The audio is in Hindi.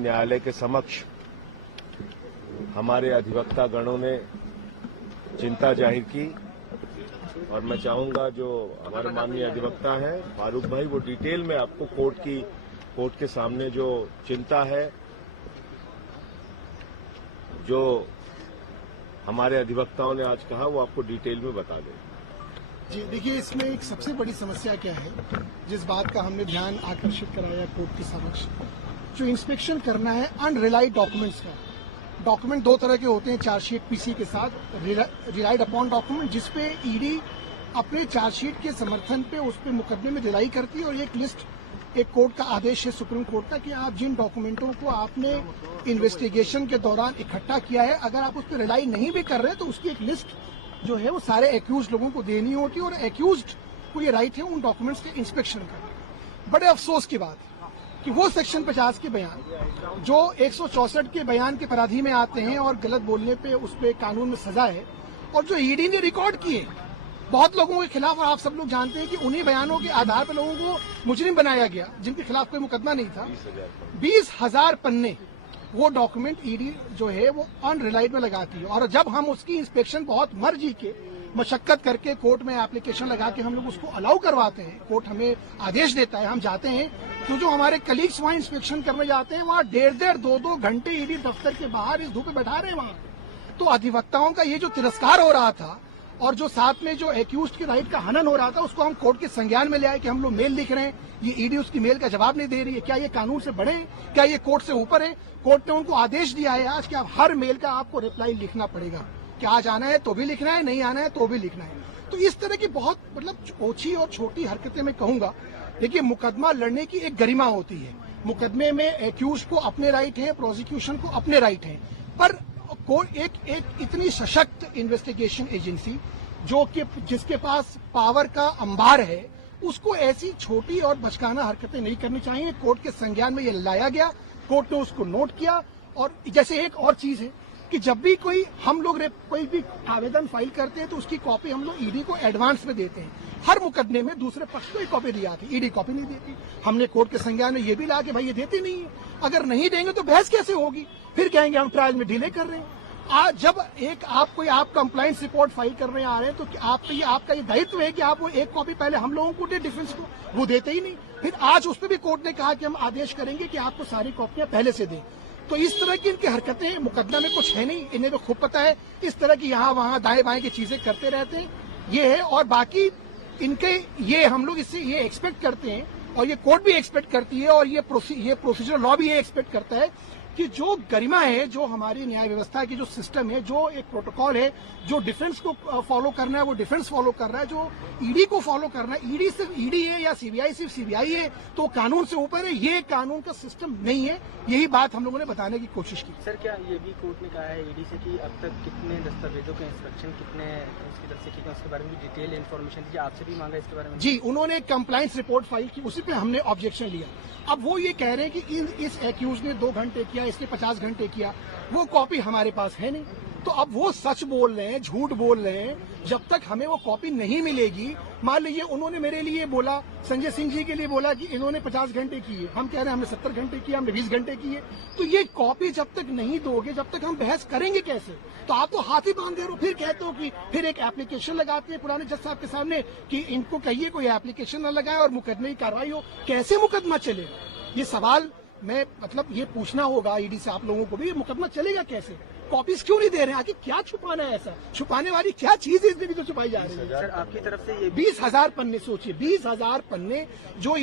न्यायालय के समक्ष हमारे अधिवक्ता गणों ने चिंता जाहिर की और मैं चाहूंगा जो हमारे माननीय अधिवक्ता हैं फारूक भाई वो डिटेल में आपको कोर्ट के सामने जो चिंता है जो हमारे अधिवक्ताओं ने आज कहा वो आपको डिटेल में बता दें। जी देखिए, इसमें एक सबसे बड़ी समस्या क्या है, जिस बात का हमने ध्यान आकर्षित कराया कोर्ट के समक्ष, जो इंस्पेक्शन करना है अनरिलाइड डॉक्यूमेंट्स का। डॉक्यूमेंट दो तरह के होते हैं चार्जशीट पीसी के साथ, रिलाइड अपॉन डॉक्यूमेंट जिसपे ईडी अपने चार्जशीट के समर्थन पे उस पे मुकदमे में रिलाई करती है, और एक लिस्ट, एक कोर्ट का आदेश है सुप्रीम कोर्ट का कि आप जिन डॉक्यूमेंटों को आपने इन्वेस्टिगेशन के दौरान इकट्ठा किया है, अगर आप उस पर रिलाई नहीं भी कर रहे तो उसकी एक लिस्ट जो है वो सारे एक्यूज्ड लोगों को देनी होती है, और एक्यूज्ड को ये राइट है उन डॉक्यूमेंट्स के इंस्पेक्शन का। बड़े अफसोस की बात कि वो सेक्शन 50 के बयान जो 164 के बयान के अपराधी में आते हैं और गलत बोलने पे उस पे कानून में सजा है, और जो ईडी ने रिकॉर्ड किए बहुत लोगों के खिलाफ, और आप सब लोग जानते हैं कि उन्हीं बयानों के आधार पर लोगों को मुजरिम बनाया गया जिनके खिलाफ कोई मुकदमा नहीं था। 20,000 पन्ने वो डॉक्यूमेंट ईडी जो है वो अनरिलाइड में लगाती है, और जब हम उसकी इंस्पेक्शन बहुत मर्जी के मशक्कत करके कोर्ट में एप्लीकेशन लगा के हम लोग उसको अलाउ करवाते हैं, कोर्ट हमें आदेश देता है, हम जाते हैं, तो जो हमारे कलीग्स वहाँ इंस्पेक्शन करने जाते हैं वहाँ 1.5-2 घंटे ईडी दफ्तर के बाहर इस धूप में बैठा रहे हैं वहाँ। तो अधिवक्ताओं का ये जो तिरस्कार हो रहा था और जो साथ में जो एक्यूज्ड के राइट का हनन हो रहा था, उसको हम कोर्ट के संज्ञान में ले आए कि हम लोग मेल लिख रहे हैं, ये ईडी उसकी मेल का जवाब नहीं दे रही है। क्या ये कानून से बड़े हैं? क्या ये कोर्ट से ऊपर है? कोर्ट ने उनको आदेश दिया है आज कि आप हर मेल का आपको रिप्लाई लिखना पड़ेगा, कि आज आना है तो भी लिखना है, नहीं आना है तो भी लिखना है। तो इस तरह की बहुत ओछी और छोटी हरकतें मैं कहूंगा। देखिए, मुकदमा लड़ने की एक गरिमा होती है, मुकदमे में एक्यूज को अपने राइट है, प्रोसिक्यूशन को अपने राइट है, पर एक इतनी सशक्त इन्वेस्टिगेशन एजेंसी जो कि जिसके पास पावर का अंबार है, उसको ऐसी छोटी और बचकाना हरकतें नहीं करनी चाहिए। कोर्ट के संज्ञान में ये लाया गया, कोर्ट ने उसको नोट किया। और जैसे एक और चीज है कि जब भी हम लोग कोई भी आवेदन फाइल करते हैं तो उसकी कॉपी हम लोग ईडी को एडवांस में देते हैं। हर मुकदमे में दूसरे पक्ष को ही कॉपी दी जाती, ईडी कॉपी नहीं देती। हमने कोर्ट के संज्ञान में ये भी ला के भाई ये देते नहीं है, अगर नहीं देंगे तो बहस कैसे होगी, फिर कहेंगे हम ट्रायल में डिले कर रहे हैं। आज जब आप कंप्लाइंस रिपोर्ट फाइल करने आ रहे हैं तो आपका ये दायित्व है कि आप वो एक कॉपी पहले हम लोगों को दे, डिफेंस को, वो देते ही नहीं। फिर आज उस पर भी कोर्ट ने कहा कि हम आदेश करेंगे कि आपको सारी कॉपियां पहले से दें। तो इस तरह की इनकी हरकतें, मुकदमा में कुछ है नहीं, इन्हें तो खूब पता है, इस तरह की यहाँ वहाँ दाएं बाएं की चीजें करते रहते हैं, ये है। और बाकी इनके ये हम लोग इससे ये एक्सपेक्ट करते हैं, और ये कोर्ट भी एक्सपेक्ट करती है, और ये प्रोसीजर लॉ भी ये एक्सपेक्ट करता है कि जो गरिमा है, जो हमारी न्याय व्यवस्था की जो सिस्टम है, जो एक प्रोटोकॉल है, जो डिफेंस को फॉलो करना है वो डिफेंस फॉलो कर रहा है, जो ईडी को फॉलो करना है, ईडी सिर्फ ईडी है या सीबीआई सिर्फ सीबीआई है तो कानून से ऊपर है, ये कानून का सिस्टम नहीं है। यही बात हम लोगों ने बताने की कोशिश की। सर, क्या ये भी कोर्ट ने कहा है ईडी से कि अब तक कितने दस्तावेजों के इंस्पेक्शन कितने उसकी तरफ से किया, उसके बारे में डिटेल इन्फॉर्मेशन दीजिए, आपसे भी मांगा इसके बारे में? जी, उन्होंने कंप्लाइंस रिपोर्ट फाइल की, उसी पे हमने ऑब्जेक्शन लिया। अब वो ये कह रहे हैं कि इस एक्यूज ने 2 घंटे किया, इसने 50 घंटे किया, वो कॉपी हमारे पास है नहीं। तो अब वो सच बोल रहे हैं, झूठ बोल रहे हैं। जब तक हमें वो कॉपी नहीं मिलेगी, मान लीजिए उन्होंने मेरे लिए बोला, संजय सिंह जी के लिए बोला कि इन्होंने 50 घंटे किए, हम कह रहे हैं हमने 70 घंटे किए, हमने 20 घंटे किए, तो ये कॉपी जब तक नहीं दोगे, जब तक हम बहस करेंगे कैसे? तो आप तो हाथ ही बांध दे रहे हो। फिर कहते हो कि फिर एक एप्लीकेशन लगाते हैं पुराने जज साहब के सामने कि इनको कहिए कोई एप्लीकेशन न लगाए और मुकदमे की कार्रवाई हो। कैसे मुकदमा चले? ये सवाल ये पूछना होगा ईडी से, आप लोगों को भी, मुकदमा चलेगा कैसे? कॉपीज क्यों नहीं दे रहे हैं? आखिर क्या छुपाना है? ऐसा छुपाने वाली क्या चीज है इसमें भी जो छुपाई जा रही है? सर, आपकी तरफ से ये 20,000 पन्ने, सोचिए 20,000 पन्ने जो